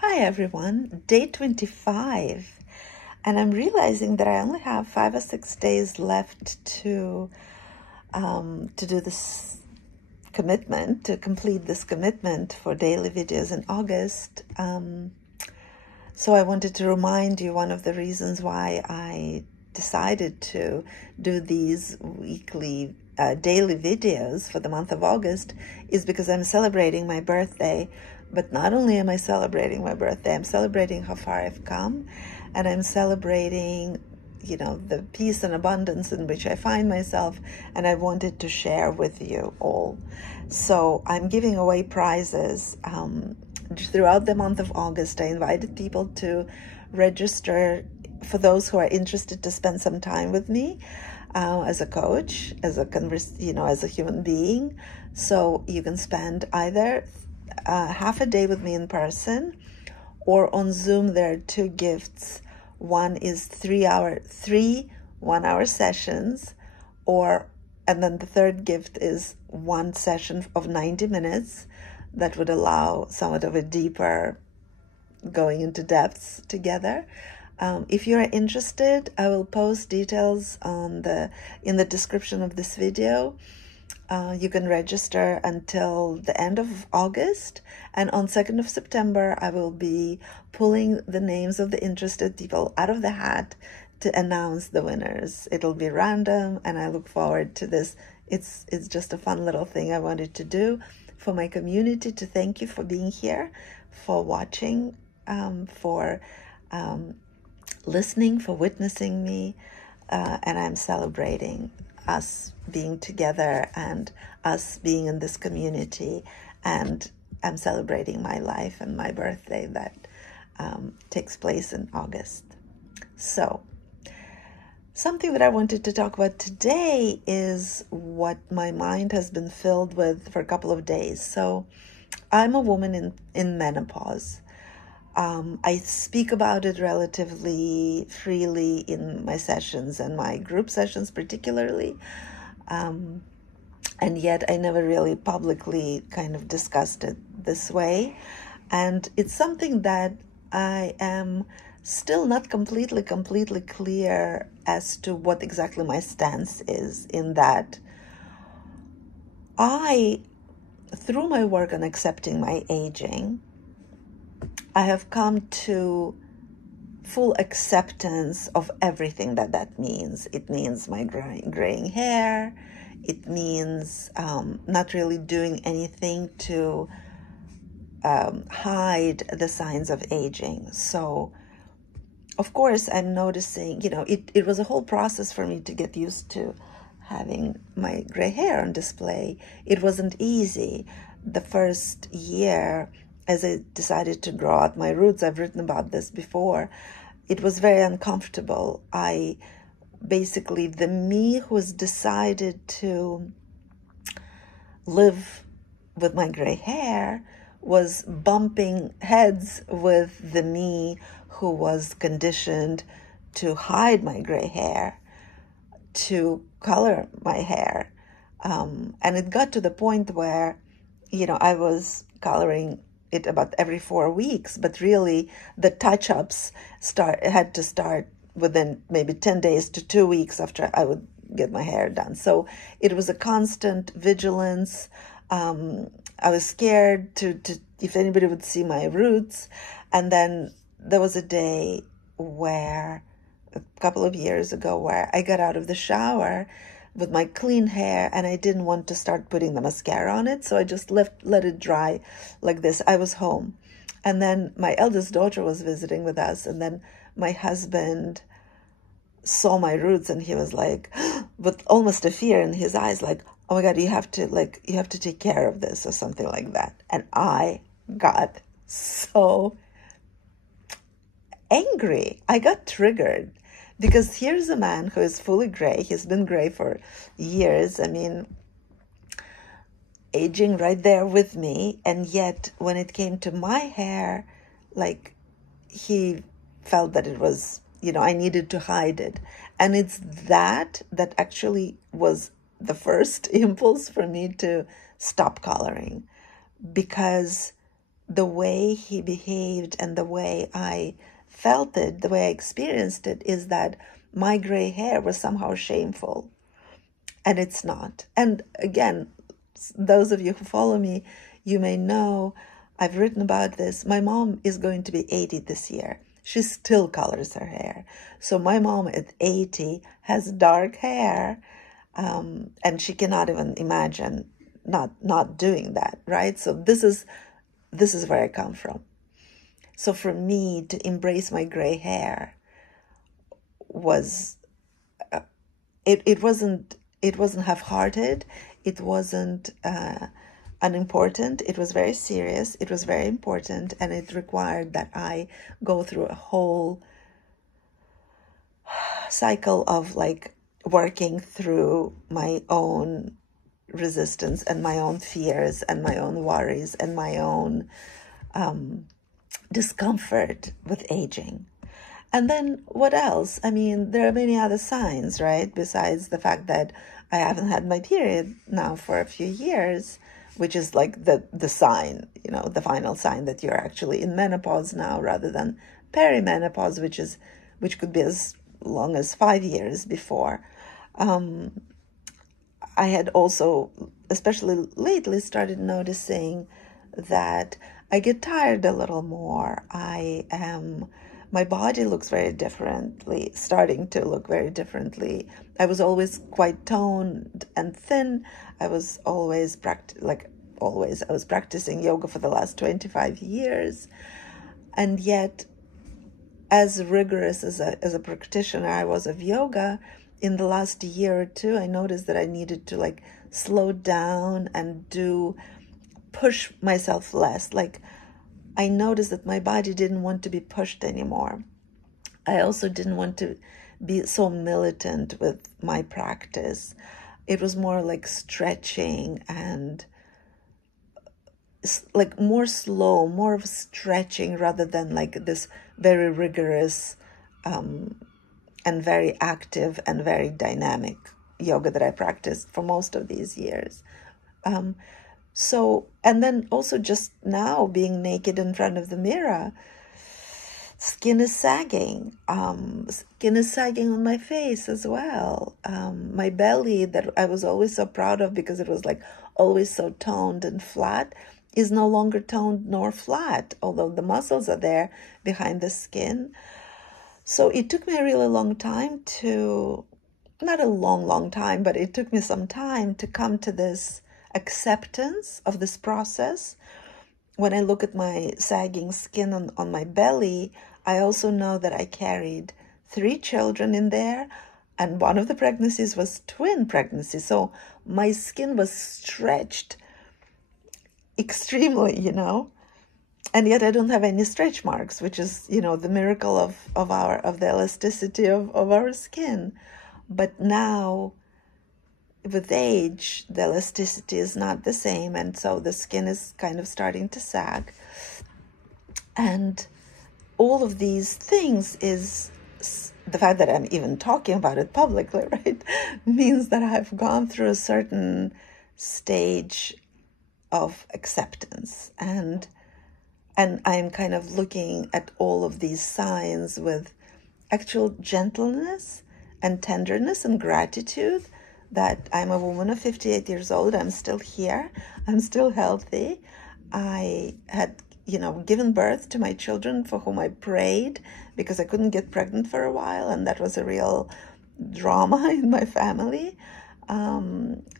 Hi everyone, day 25, and I'm realizing that I only have 5 or 6 days left to do this commitment, to complete this commitment for daily videos in August. So I wanted to remind you, one of the reasons why I decided to do these weekly daily videos for the month of August is because I'm celebrating my birthday. But not only am I celebrating my birthday, I'm celebrating how far I've come, and I'm celebrating, the peace and abundance in which I find myself, and I wanted to share with you all. So I'm giving away prizes throughout the month of August. I invited people to register for those who are interested to spend some time with me as a coach, as a human being. So you can spend either half a day with me in person, or on Zoom. There are 2 gifts. One is 3 1-hour sessions, and then the third gift is 1 session of 90 minutes that would allow somewhat of a deeper going into depths together. If you are interested, I will post details in the description of this video. You can register until the end of August, and on 2nd of September, I will be pulling the names of the interested people out of the hat to announce the winners. It'll be random, and I look forward to this. It's just a fun little thing I wanted to do for my community, to thank you for being here, for watching, for listening, for witnessing me, and I'm celebrating us being together and us being in this community, and I'm celebrating my life and my birthday that takes place in August. So something that I wanted to talk about today is what my mind has been filled with for a couple of days. So I'm a woman in menopause. I speak about it relatively freely in my sessions and my group sessions particularly, and yet I never really publicly kind of discussed it this way. And it's something that I am still not completely clear as to what exactly my stance is, in that through my work on accepting my aging, I have come to full acceptance of everything that means. It means my graying hair. It means not really doing anything to hide the signs of aging. So, of course, I'm noticing, it was a whole process for me to get used to having my gray hair on display. It wasn't easy. The first year, as I decided to grow out my roots, I've written about this before, it was very uncomfortable. The me who has decided to live with my gray hair was bumping heads with the me who was conditioned to hide my gray hair, to color my hair. And it got to the point where, I was coloring it about every 4 weeks, but really the touch-ups had to start within maybe 10 days to 2 weeks after I would get my hair done. So it was a constant vigilance. I was scared to if anybody would see my roots. And then there was a day a couple of years ago, where I got out of the shower with my clean hair, and I didn't want to start putting the mascara on it, so I just let it dry like this. I was home, and then my eldest daughter was visiting with us, and then my husband saw my roots, and he was like, with almost a fear in his eyes, like, "Oh my God, you have to take care of this," or something like that. And I got so angry. I got triggered. Because here's a man who is fully gray. He's been gray for years. I mean, aging right there with me. And yet, when it came to my hair, he felt that it was, I needed to hide it. And it's that actually was the first impulse for me to stop coloring. Because the way he behaved and the way I felt it, the way I experienced it, is that my gray hair was somehow shameful. And it's not. And again, those of you who follow me, you may know I've written about this. My mom is going to be 80 this year. She still colors her hair. So my mom at 80 has dark hair, and she cannot even imagine not doing that, right? So this is where I come from. So for me to embrace my gray hair was, it wasn't half-hearted. It wasn't unimportant. It was very serious. It was very important, and it required that I go through a whole cycle of like working through my own resistance and my own fears and my own worries and my own discomfort with aging. And then what else? I mean, there are many other signs, right? Besides the fact that I haven't had my period now for a few years, which is like the sign, you know, the final sign that you're actually in menopause now rather than perimenopause, which could be as long as 5 years before. I had also, especially lately, started noticing that I get tired a little more. My body looks very differently, starting to look very differently. I was always quite toned and thin. I was always practicing yoga for the last 25 years. And yet, as rigorous as a practitioner I was of yoga, in the last year or two, I noticed that I needed to like slow down and push myself less. Like, I noticed that my body didn't want to be pushed anymore. I also didn't want to be so militant with my practice. It was more like stretching and like more slow, more of stretching rather than like this very rigorous and very active and very dynamic yoga that I practiced for most of these years. And then also just now being naked in front of the mirror, skin is sagging. Skin is sagging on my face as well. My belly that I was always so proud of because it was like always so toned and flat is no longer toned nor flat, although the muscles are there behind the skin. So it took me a really long time not a long time, but it took me some time to come to this acceptance of this process. When I look at my sagging skin on my belly, I also know that I carried 3 children in there, and one of the pregnancies was twin pregnancy. So my skin was stretched extremely, you know, and yet I don't have any stretch marks, which is, you know, the miracle of the elasticity of our skin. But now, with age, the elasticity is not the same, and so the skin is kind of starting to sag. And all of these things is the fact that I'm even talking about it publicly, right, means that I've gone through a certain stage of acceptance, and I'm kind of looking at all of these signs with actual gentleness and tenderness and gratitude that I'm a woman of 58 years old. I'm still here. I'm still healthy. I had, you know, given birth to my children for whom I prayed because I couldn't get pregnant for a while, and that was a real drama in my family.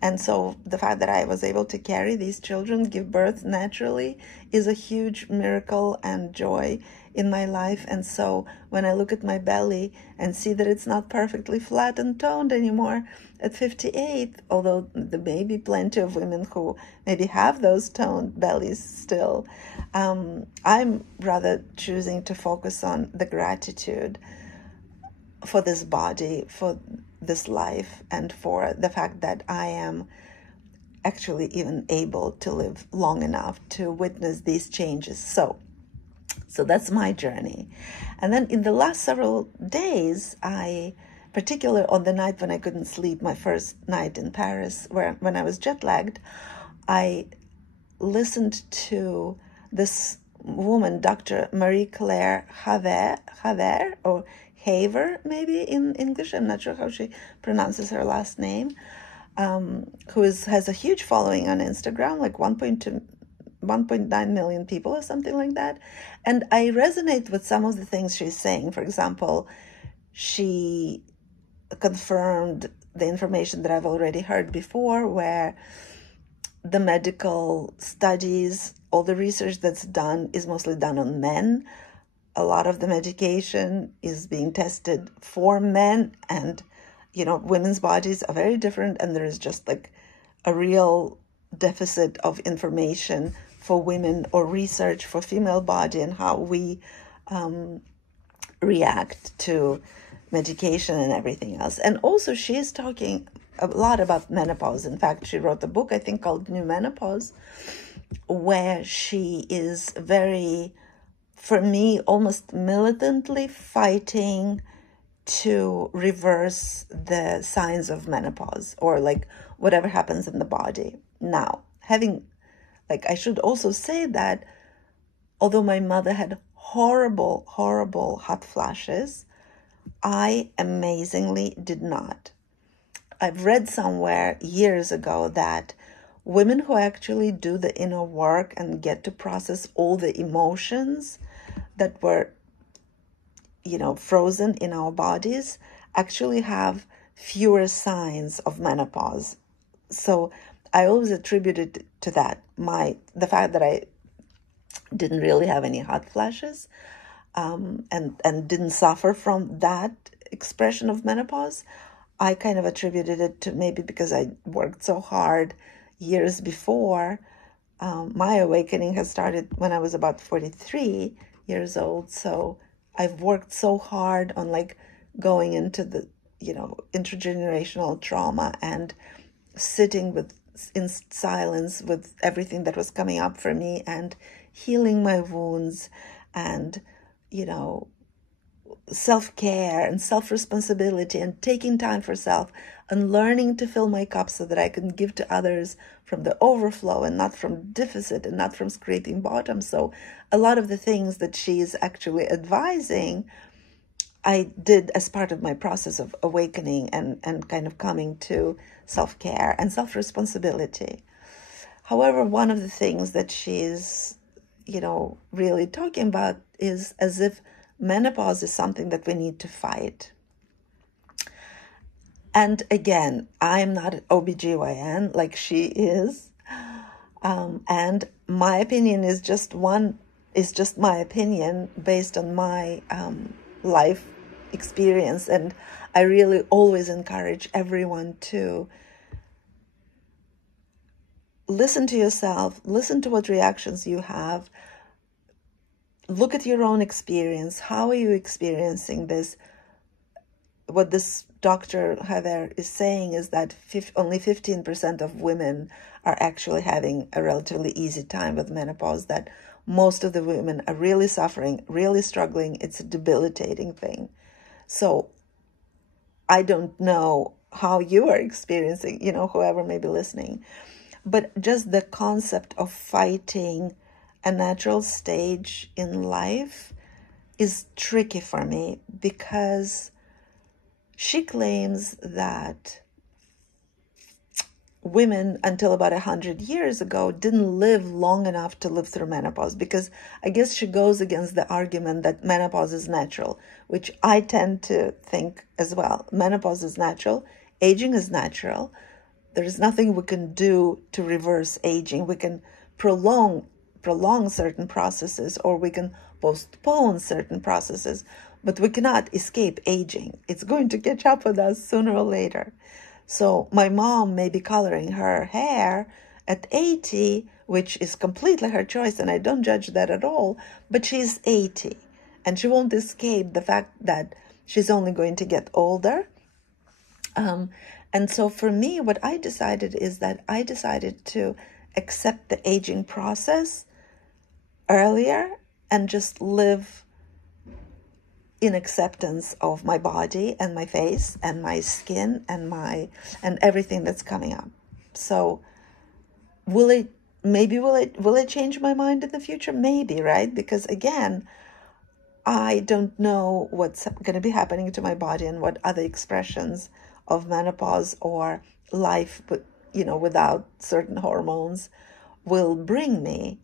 And so the fact that I was able to carry these children, give birth naturally, is a huge miracle and joy in my life. And so when I look at my belly and see that it's not perfectly flat and toned anymore at 58, although there may be plenty of women who maybe have those toned bellies still, I'm rather choosing to focus on the gratitude for this body, for this life, and for the fact that I am actually even able to live long enough to witness these changes. So that's my journey. And then in the last several days, particularly on the night when I couldn't sleep, my first night in Paris, when I was jet lagged, I listened to this woman, Dr. Marie-Claire Haver, or Haver, maybe in English. I'm not sure how she pronounces her last name, who has a huge following on Instagram, like 1.9 million people or something like that. And I resonate with some of the things she's saying. For example, she confirmed the information that I've already heard before, where the medical studies, all the research that's done is mostly done on men. A lot of the medication is being tested for men, and women's bodies are very different, and there is just like a real deficit of information for women or research for female body and how we react to medication and everything else. And also she is talking a lot about menopause. In fact, she wrote a book, I think, called New Menopause, where she is very, for me, almost militantly fighting to reverse the signs of menopause, or like whatever happens in the body. Now, I should also say that although my mother had horrible, horrible hot flashes, I amazingly did not. I've read somewhere years ago that women who actually do the inner work and get to process all the emotions that were, frozen in our bodies actually have fewer signs of menopause. So I always attributed to that the fact that I didn't really have any hot flashes, and didn't suffer from that expression of menopause. I kind of attributed it to maybe because I worked so hard years before. My awakening has started when I was about 43 years old. So I've worked so hard on going into the, intergenerational trauma and sitting in silence with everything that was coming up for me and healing my wounds and, self-care and self-responsibility and taking time for self and learning to fill my cup so that I can give to others from the overflow and not from deficit and not from scraping bottom. So a lot of the things that she's actually advising, I did as part of my process of awakening and kind of coming to self-care and self-responsibility. However, one of the things that she's, really talking about is as if menopause is something that we need to fight. And again, I'm not an OBGYN like she is. And my opinion is just my opinion based on my life experience. And I really always encourage everyone to listen to yourself, listen to what reactions you have, look at your own experience. How are you experiencing this? What this Dr. Haver is saying is that only 15% of women are actually having a relatively easy time with menopause, that most of the women are really suffering, really struggling. It's a debilitating thing. So I don't know how you are experiencing, whoever may be listening, but just the concept of fighting a natural stage in life is tricky for me, because she claims that women until about 100 years ago didn't live long enough to live through menopause, because I guess she goes against the argument that menopause is natural, which I tend to think as well. Menopause is natural. Aging is natural. There is nothing we can do to reverse aging. We can prolong certain processes, or we can postpone certain processes, but we cannot escape aging. It's going to catch up with us sooner or later. So my mom may be coloring her hair at 80, which is completely her choice, and I don't judge that at all, but she's 80, and she won't escape the fact that she's only going to get older. And so for me, what I decided is that I decided to accept the aging process earlier and just live in acceptance of my body and my face and my skin and everything that's coming up. So will it maybe will it change my mind in the future? Maybe, right? Because again, I don't know what's going to be happening to my body and what other expressions of menopause or life, without certain hormones will bring me.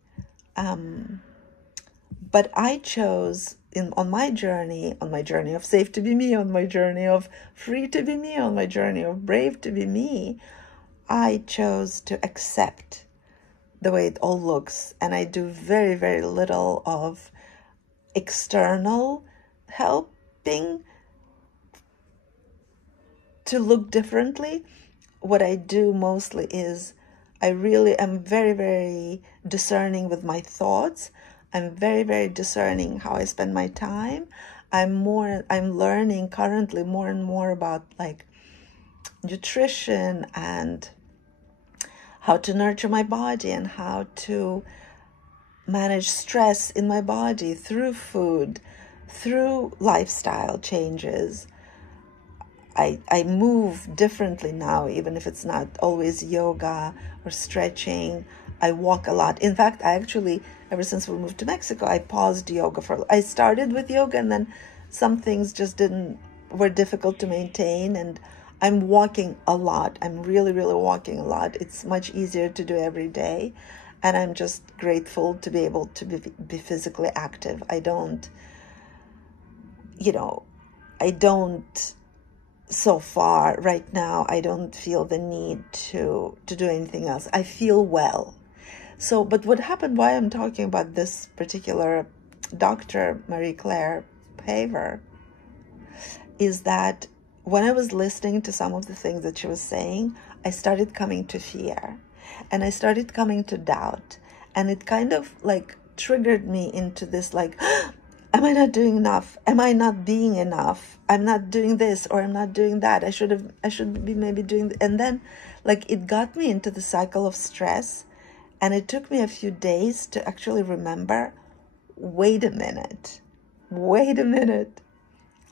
But I chose on my journey of safe to be me, on my journey of free to be me, on my journey of brave to be me, I chose to accept the way it all looks. And I do very, very little of external helping to look differently. What I do mostly is I really am very, very discerning with my thoughts. I'm very, very discerning how I spend my time. I'm learning currently more and more about like nutrition and how to nurture my body and how to manage stress in my body through food, through lifestyle changes. I move differently now, even if it's not always yoga or stretching. I walk a lot. In fact, I actually, ever since we moved to Mexico, I paused yoga I started with yoga, and then some things just were difficult to maintain, and I'm walking a lot. I'm really, really walking a lot. It's much easier to do every day, and I'm just grateful to be able to be physically active. I don't so far right now, I don't feel the need to do anything else. I feel well. So, but what happened, why I'm talking about this particular Dr. Marie Claire Paver, is that when I was listening to some of the things that she was saying, I started coming to fear, and I started coming to doubt, and it kind of like triggered me into this like, am I not doing enough? Am I not being enough? I'm not doing this, or I'm not doing that. I should be maybe doing, and then like it got me into the cycle of stress. And it took me a few days to actually remember, wait a minute.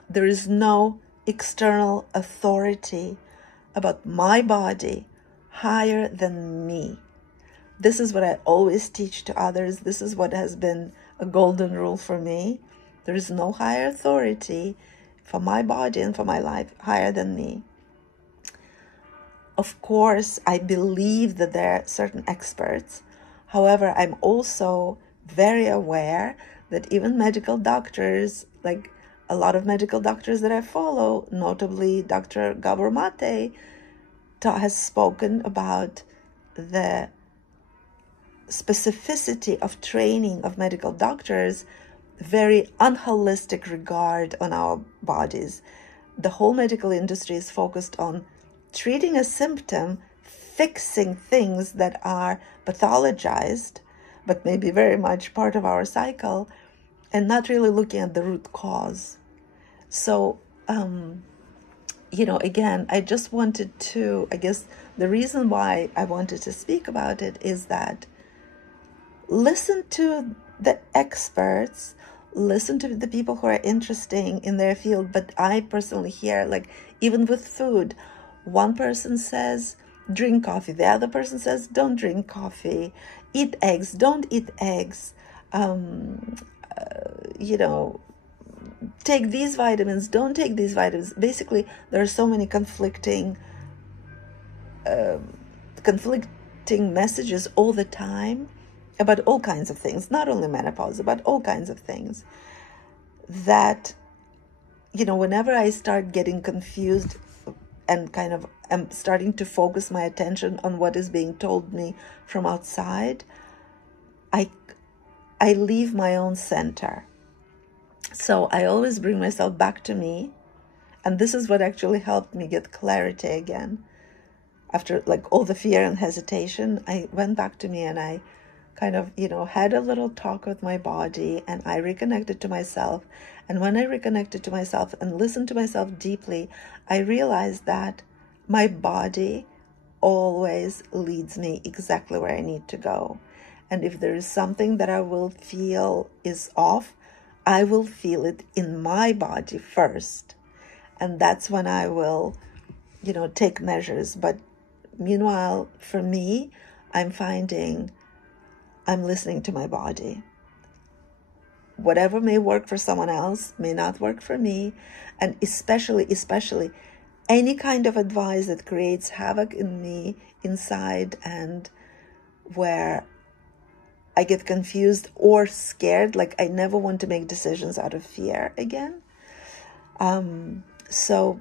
There is no external authority about my body higher than me. This is what I always teach to others. This is what has been a golden rule for me. There is no higher authority for my body and for my life higher than me. Of course, I believe that there are certain experts. However, I'm also very aware that even medical doctors, like a lot of medical doctors that I follow, notably Dr. Gabor Mate, has spoken about the specificity of training of medical doctors, very unholistic regard on our bodies. The whole medical industry is focused on treating a symptom, fixing things that are pathologized, but maybe very much part of our cycle, and not really looking at the root cause. So, again, I just wanted to, I guess the reason why I wanted to speak about it is that listen to the experts, listen to the people who are interesting in their field. But I personally hear, like, even with food, one person says, drink coffee. The other person says, don't drink coffee. Eat eggs. Don't eat eggs. Take these vitamins. Don't take these vitamins. Basically, there are so many conflicting messages all the time about all kinds of things, not only menopause, about all kinds of things, that, whenever I start getting confused and kind of am starting to focus my attention on what is being told me from outside, I leave my own center. So I always bring myself back to me. And this is what actually helped me get clarity again. After like all the fear and hesitation, I went back to me and I kind of, had a little talk with my body, and I reconnected to myself. And when I reconnected to myself and listened to myself deeply, I realized that my body always leads me exactly where I need to go. And if there is something that I will feel is off, I will feel it in my body first. And that's when I will, take measures. But meanwhile, for me, I'm finding I'm listening to my body. Whatever may work for someone else may not work for me. And especially any kind of advice that creates havoc in me inside, and where I get confused or scared, like I never want to make decisions out of fear again. So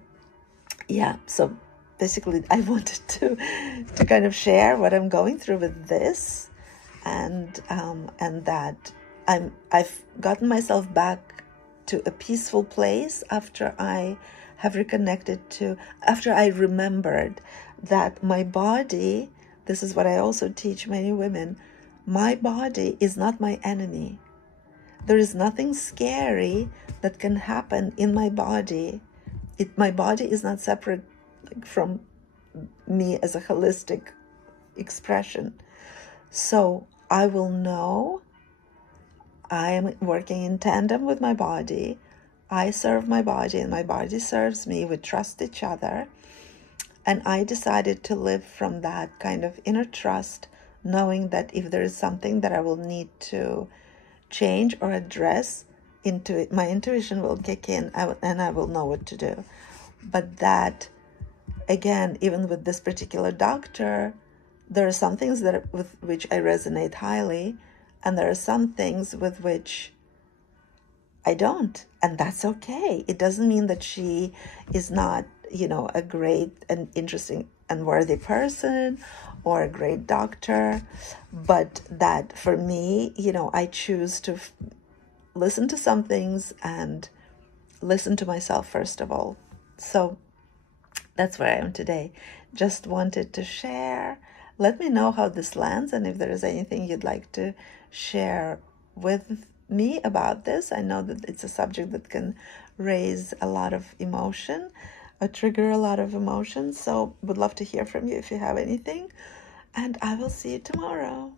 basically I wanted to kind of share what I'm going through with this, and that I've gotten myself back to a peaceful place after I have reconnected to, after I remembered that my body, this is what I also teach many women, my body is not my enemy. There is nothing scary that can happen in my body. My body is not separate from me as a holistic expression. So I will know I am working in tandem with my body. I serve my body and my body serves me. We trust each other. And I decided to live from that kind of inner trust, knowing that if there is something that I will need to change or address, my intuition will kick in, and I will know what to do. But that, again, even with this particular doctor, there are some things with which I resonate highly, and there are some things with which I don't, and that's okay. It doesn't mean that she is not, a great and interesting and worthy person or a great doctor, but that for me, I choose to listen to some things and listen to myself first of all. So that's where I am today. Just wanted to share. Let me know how this lands, and if there is anything you'd like to share with me about this. I know that it's a subject that can raise a lot of emotion, trigger a lot of emotion. So would love to hear from you if you have anything. And I will see you tomorrow.